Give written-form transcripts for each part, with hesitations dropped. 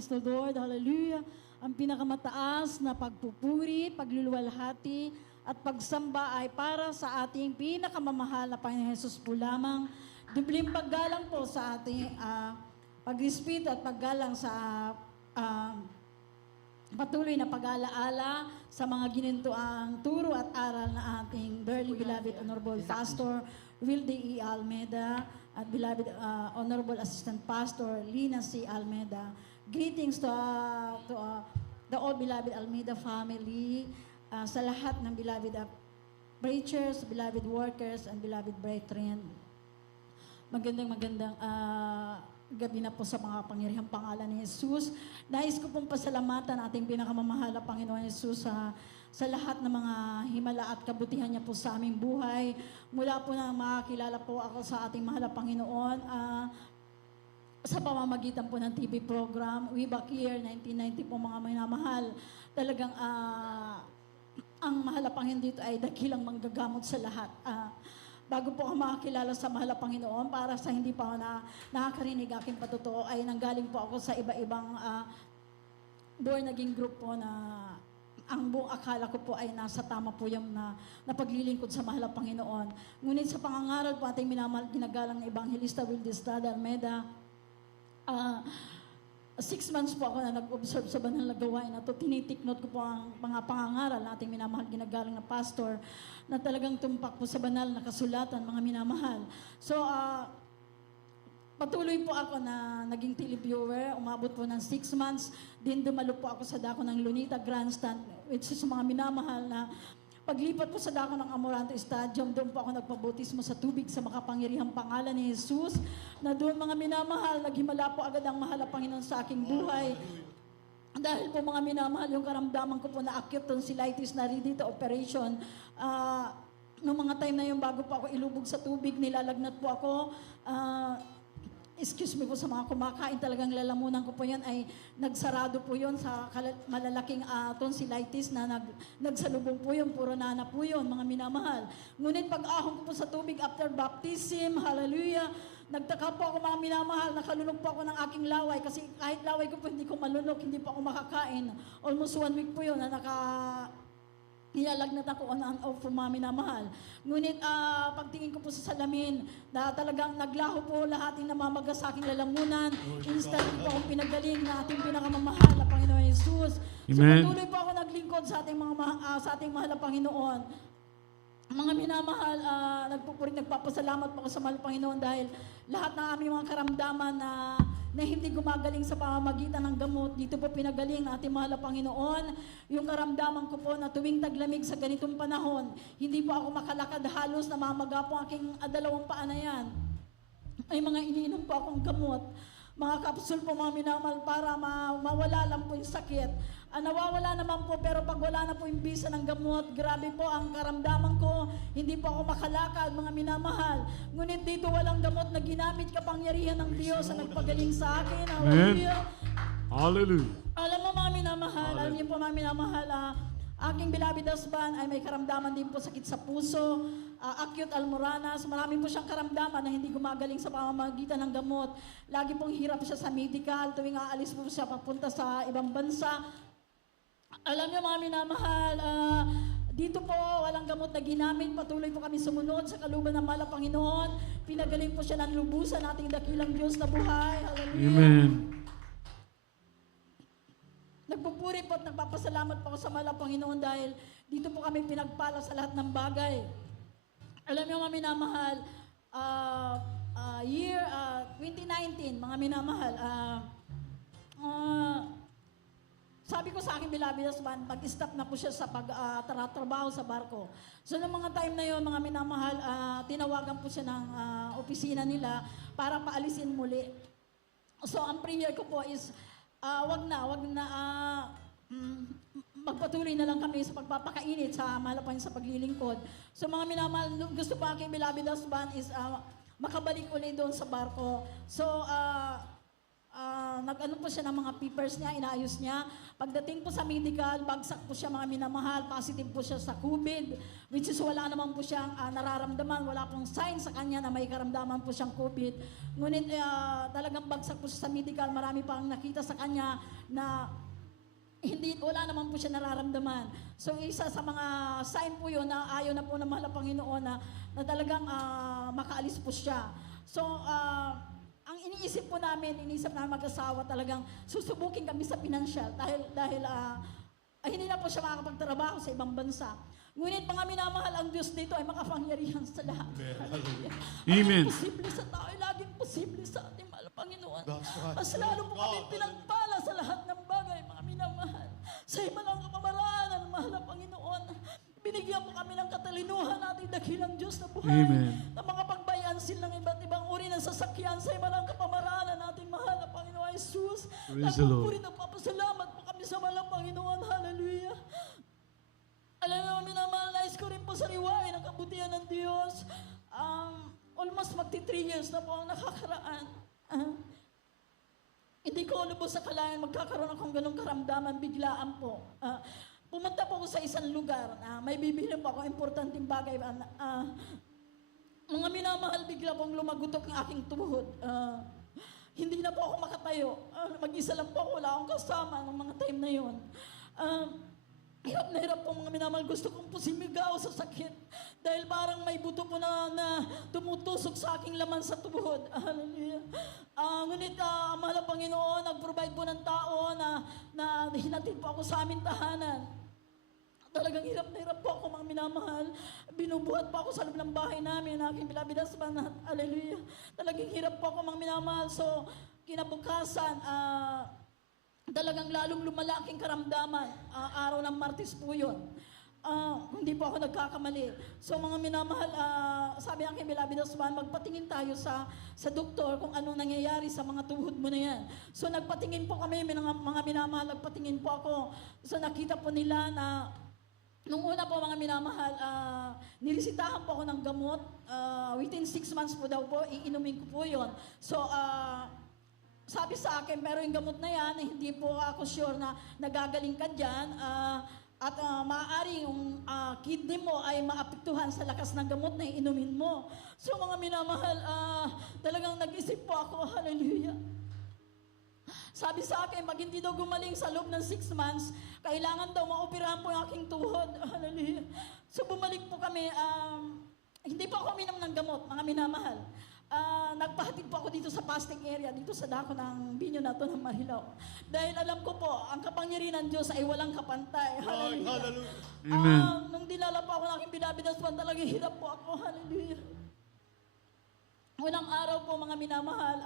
praise the Lord, hallelujah. Ang pinakamataas na pagpupuri, pagluluwalhati, at pagsamba ay para sa ating pinakamamahal na Panginoon Jesus po lamang. Dubling paggalang po sa ating pag-respeto at paggalang sa patuloy na pag-alaala sa mga ginintuang turo at aral na ating dearly beloved Honorable Pastor Wilde E. Almeida at beloved Honorable Assistant Pastor Lina C. Almeida. Greetings to the all beloved Almeida family, sa lahat ng beloved preachers, beloved workers, and beloved brethren. Magandang gabi na po sa mga pangyarihang pangalan ni Jesus. Nais ko pong pasalamatan ating pinakamamahal na Panginoon Jesus sa lahat ng mga himala at kabutihan niya po sa aming buhay. Mula po na makakilala po ako sa ating mahal na Panginoon sa pamamagitan po ng TV program, Way Back Year 1990 po mga minamahal. Talagang ang mahal na Panginoon dito ay dakilang manggagamot sa lahat. Bago po ako makakilala sa mahal na Panginoon, para sa hindi pa ako nakakarinig aking patotoo, ay nanggaling po ako sa iba-ibang born again group po na ang buong akala ko po ay nasa tama po yung na paglilingkod sa mahal na Panginoon. Ngunit sa pangangaral po ating minamahal, ginagalang na Evangelista Wilde Estrada Almeida, 6 months po ako na nag-observe sa banal na gawain na ito. Tinitiknot ko po ang mga pangangaral na ating minamahal ginagalang na pastor na talagang tumpak po sa banal na kasulatan, mga minamahal. So, patuloy po ako na naging televiewer, umabot po ng 6 months. Din dumalo po ako sa dako ng Lunita Grandstand, which is mga minamahal na paglipat po sa dako ng Amorante Stadium, doon po ako nagpabotismo sa tubig sa makapangyarihang pangalan ni Jesus, na doon mga minamahal, naghimala po agad ang mahal na Panginoon sa aking buhay. Dahil po mga minamahal, yung karamdaman ko po na acute tonsillitis na ready to operation, noong mga time na yun, bago po ako ilubog sa tubig, nilalagnat po ako, excuse me po sa mga kumakain, talagang lalamunan ko po yan ay nagsarado po yun sa malalaking tonsillitis na nagsalubong po yun, puro nana po yun, mga minamahal. Ngunit pag-ahon ko po sa tubig after baptism, hallelujah, nagtaka po ako mga minamahal, nakalunok po ako ng aking laway kasi kahit laway ko po hindi ko malunok, hindi po ako makakain. Almost 1 week po yun na nilalagnat ako on and off po mga minamahal. Ngunit pagtingin ko po sa salamin, na talagang naglaho po lahat yung namamaga sa aking lalamunan. Instantly po akong pinagaling na ating pinakamamahal na Panginoon Jesus. So patuloy po ako naglingkod sa ating mahal na Panginoon. Mga minamahal, nagpapasalamat po ako sa mahal na Panginoon dahil lahat ng aming mga karamdaman na hindi gumagaling sa pamamagitan ng gamot, dito po pinagaling ng ating mahal na Panginoon. Yung karamdaman ko po na tuwing taglamig sa ganitong panahon, hindi po ako makalakad, halos namamaga po aking dalawang paa na yan. May mga iniinom po akong gamot, mga kapsul po mga minamahal para mawala lang po yung sakit. Nawawala naman po, pero pag wala na po yung bisa ng gamot, grabe po ang karamdaman ko, hindi po ako makalakad, mga minamahal. Ngunit dito walang gamot na ginamit kapangyarihan ng Diyos na nagpagaling sa akin. Hallelujah. Hallelujah. Alam mo mga minamahal, alam niyo po mga minamahal, aking beloved husband ay may karamdaman din po sakit sa puso, acute almoranas, marami po siyang karamdaman na hindi gumagaling sa pamamagitan ng gamot. Lagi pong hirap siya sa medical, tuwing aalis po siya papunta sa ibang bansa. Alam niyo mga minamahal, dito po walang gamot na ginamit, patuloy po kami sumunod sa kaluban ng mahal na Panginoon. Pinagaling po siya ng lubusan ating dakilang Diyos na buhay. Hallelujah. Amen. Nagpupuri po at nagpapasalamat po ako sa mahal na Panginoon dahil dito po kami pinagpala sa lahat ng bagay. Alam niyo mga minamahal, year 2019, mga minamahal, sabi ko sa aking beloved husband, mag-stop na po siya sa pag-trabaho sa barko. So, noong mga time na yun, mga minamahal, tinawagan po siya ng opisina nila para paalisin muli. So, ang prayer ko po is, wag na, magpatuloy na lang kami sa pagpapakainit sa malapan sa paglilingkod. So, mga minamahal, gusto pa aking beloved husband is makabalik ulit doon sa barko. So, nag-ano po siya ng mga papers niya, inaayos niya. Pagdating po sa medical, bagsak po siya mga minamahal, positive po siya sa COVID, which is wala naman po siyang nararamdaman, wala pong sign sa kanya na may karamdaman po siyang COVID. Ngunit talagang bagsak po siya sa medical, marami pang nakita sa kanya na wala naman po siya nararamdaman. So isa sa mga sign po yun na ayaw na po ng mahal na Panginoon na talagang makaalis po siya. So, ang iniisip namin mag-asawa talagang susubukin kami sa financial dahil hindi na po siya makakapagtrabaho sa ibang bansa. Ngunit mga minamahal, ang Diyos dito ay makapangyarihan sa lahat. Amen. Ang posible sa tao ay laging posible sa ating mahal na Panginoon. That's right. Mas lalo po kami pinagpala sa lahat ng bagay, mga minamahal. Sa imalang kamamaraan ng mahal na Panginoon, binigyan po kami ng katalinuhan natin dakilang Diyos na buhay. Amen. Na mga pagbayansin ng iba't ibang uri ng sasakyan sa imalang kapamaraan natin mahal na Panginoon Jesus. Praise the Lord. Nagpupuri nagpapasalamat po kami sa mahal na Panginoon. Hallelujah. Alam naman minamahal, nais ko rin po sariwain ang kabutihan ng Diyos. Almost magti 3 years na po ang nakakaraan. Hindi ko lubos sa kalayan magkakaroon akong ganong karamdaman, biglaan po. Pumunta po ako sa isang lugar na may bibili po ako importanteng bagay. Mga minamahal, bigla pong lumagutok ang aking tuhod. Hindi na po ako makatayo. Mag-isa lang po ako, wala akong kasama ng mga time na yon. Hirap na hirap po mga minamahal. Gusto kong po simigaw sa sakit. Dahil parang may buto po na tumutusok sa aking laman sa tuhod. Hallelujah. Ngunit mahal na Panginoon, nag-provide po ng tao na hinatid po ako sa aming tahanan. Talagang hirap na hirap po ako mga minamahal. Binubuhat po ako sa loob ng bahay namin, aking pinabidas pa na, hallelujah. Talagang hirap po ako mga minamahal. So, kinabukasan, talagang lalong lumala aking karamdaman. Araw ng Martes po yun. Hindi po ako nagkakamali. So mga minamahal, sabi ang aking beloved husband, magpatingin tayo sa doktor kung anong nangyayari sa mga tuhod mo na yan. So nagpatingin po kami, mga minamahal, nagpatingin po ako. So nakita po nila na nung una po mga minamahal, niresitahan po ako ng gamot. Within 6 months po daw po, iinumin ko po yun. So, sabi sa akin, pero yung gamot na yan, hindi po ako sure na nagagaling ka dyan. At maaari yung kidney mo ay maapektuhan sa lakas ng gamot na inumin mo. So mga minamahal, talagang nag-isip po ako, hallelujah. Sabi sa akin, pag hindi daw gumaling sa loob ng 6 months, kailangan daw maoperahan po yung aking tuhod. Hallelujah. So bumalik po kami, hindi po ako uminom ng gamot, mga minamahal. Nagpahatid po ako dito sa fasting area, dito sa dako ng binyo na to ng Marilao. Dahil alam ko po, ang kapangyarihan ng Diyos ay walang kapantay. Hallelujah. Hallelujah. Amen. Nung dinala po ako ng aking binabidaswan, talagang hirap po ako. Hallelujah. Unang araw po mga minamahal,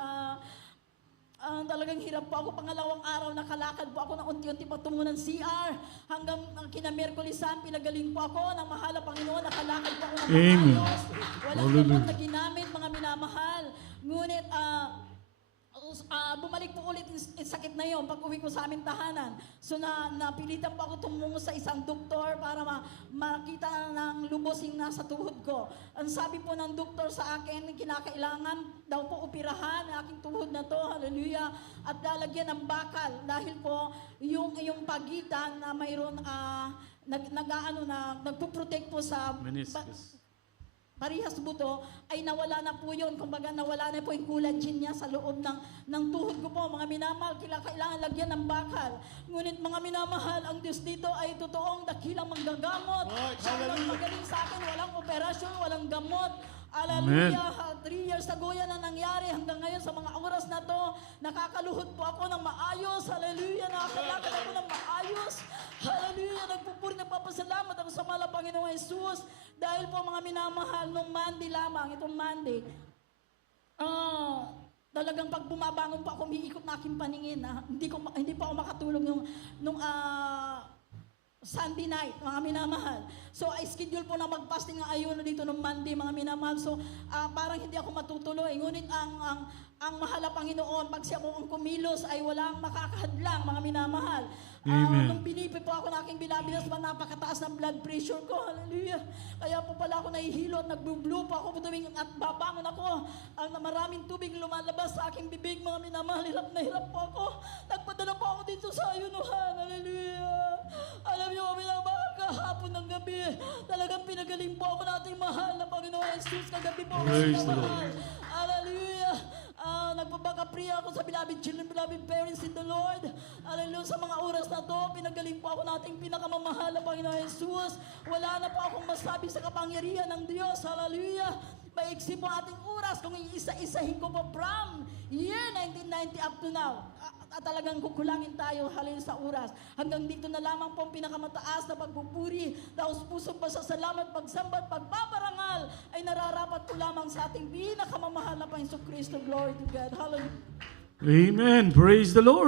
talagang hirap po ako. Pangalawang araw, nakalakad po ako ng unti-unti patungo ng CR. Hanggang kina-Merkulisan, pinagaling po ako ng mahal na Panginoon. Nakalakad po ako ng Amen. maayos. Walang Hallelujah. gamot na ginamit, mga minamahal. Ngunit, bumalik po ulit yung sakit na yun pag uwi ko sa aming tahanan. So napilitan po ako tumungo sa isang doktor para makita ng lubos yung nasa tuhod ko. Ang sabi po ng doktor sa akin, kinakailangan daw po operahan ang aking tuhod na to, hallelujah, at lalagyan ng bakal dahil po yung pagitan na mayroon nagpo-protect po sa Meniscus. parihas buto, ay nawala na po yun. Kumbaga nawala na po yung collagen niya sa loob ng tuhod ko po. Mga minamahal, kailangan lagyan ng bakal. Ngunit mga minamahal, ang Diyos dito ay totoong dakilang manggagamot. Right, Siya ang hallelujah. magaling sa akin, walang operasyon, walang gamot. Hallelujah. 3 years ago yan na nangyari. Hanggang ngayon sa mga oras na to, nakakaluhod po ako ng maayos. Hallelujah. Nakakalakad ako ng maayos. Hallelujah. Nagpupuri, nagpapasalamat ako sa mahal na Panginoong Jesus. Dahil po mga minamahal, nung Monday lamang, itong Monday, talagang pag bumabangon po ako, umiikot na aking paningin. Hindi pa ako makatulog nung Sunday night, mga minamahal. So, I schedule po na mag-fasting ng ayuno dito nung Monday, mga minamahal. So, parang hindi ako matutuloy. Ngunit ang mahal na Panginoon, pag siya po ang kumilos, ay walang makakahadlang, mga minamahal. Amen. Nung binipi po ako ng aking binabinas pa, napakataas ng blood pressure ko. Hallelujah. Kaya po pala ako nahihilo at nagblublo pa ako tuwing at babangon ako. Ang maraming tubig lumalabas sa aking bibig, mga minamahal. Hirap na hirap po ako. Nagpadala po ako dito sa ayunuhan. Hallelujah. Alam niyo, mga minamahal, kahapon ng gabi, talagang pinagaling po ako nating mahal na Panginoon Jesus. Kagabi po ako Praise the minamahal. Hallelujah. Nagpapaka-pray ako sa beloved children, beloved parents in the Lord. Hallelujah. Sa mga oras na to, pinagaling po ako nating pinakamamahal na Panginoon Jesus. Wala na po akong masabi sa kapangyarihan ng Diyos. Hallelujah. Maiksi po ating oras kung iisa-isahin ko po from year 1990 up to now. At talagang kukulangin tayo, hallelujah, sa oras. Hanggang dito na lamang po ang pinakamataas na pagpupuri, daos pusong pasasalamat, pagsambat, pagpaparangal ay nararapat po lamang sa ating pinakamamahal na Panginoon Kristo. Glory to God. Hallelujah. Amen. Praise the Lord.